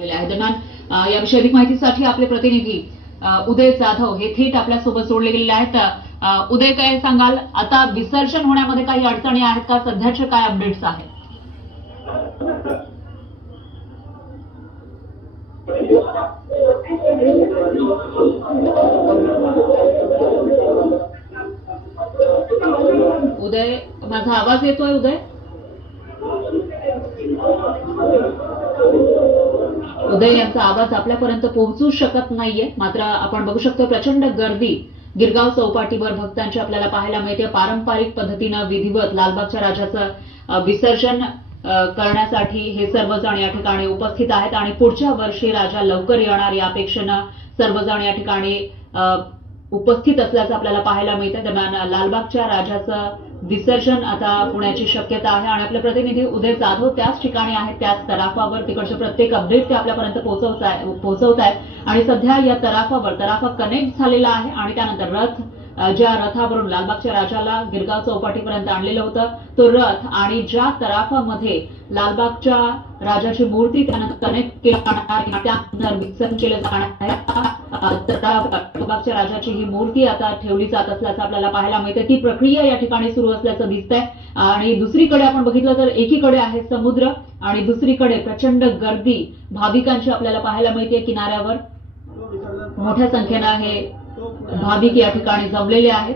दरम्यान याविषयी अधिक माहितीसाठी आपले प्रतिनिधी उदय जाधव हे थेट आपल्यासोबत जोडले गेलेले आहेत। उदय, काय सांगाल, आता विसर्जन होण्यामध्ये काही अडचणी आहेत का? सध्याचे काय अपडेट्स आहेत? उदय, माझा आवाज येतोय? उदय यांचा आवाज आपल्यापर्यंत पोहोचू शकत नाहीये। मात्र आपण बघू शकतो प्रचंड गर्दी गिरगाव चौपाटीवर भक्तांची आपल्याला पाहायला मिळते। पारंपरिक पद्धतीनं विधिवत लालबागच्या राजाचं विसर्जन करण्यासाठी हे सर्वजण या ठिकाणी उपस्थित आहेत आणि पुढच्या वर्षी राजा लवकर येणार या अपेक्षेनं सर्वजण या ठिकाणी उपस्थित असल्याचं आपल्याला पाहायला मिळतं। दरम्यान लालबागच्या राजाचं विसर्जन आता होण्याची शक्यता आहे आणि आपले प्रतिनिधी उदय जाधव त्याच ठिकाणी आहेत, त्याच तराफावर। तिकडचे प्रत्येक अपडेट ते आपल्यापर्यंत पोहोचवत आहेत आणि सध्या या तराफा कनेक्ट झालेला आहे आणि त्यानंतर रथ, ज्या रथावरून लालबागच्या राजाला गिरगाव चौपाटीपर्यंत आणलेलं होतं, तो रथ आणि ज्या तराफामध्ये लालबागच्या राजाची मूर्ती त्यानंतर कनेक्ट केली जाणार, त्यानंतर विसर्जन केलं जाणार आहे। लालबागच्या राजाची ही मूर्ती आता ठेवली जात असल्याचं आपल्याला पाहायला मिळतं। ती प्रक्रिया या ठिकाणी सुरू असल्याचं दिसतंय आणि दुसरीकडे आपण बघितलं तर एकीकडे आहे समुद्र आणि दुसरीकडे प्रचंड गर्दी भाविकांची आपल्याला पाहायला मिळते। किनाऱ्यावर मोठ्या संख्येनं हे भाविक या ठिकाणी जमलेले आहेत।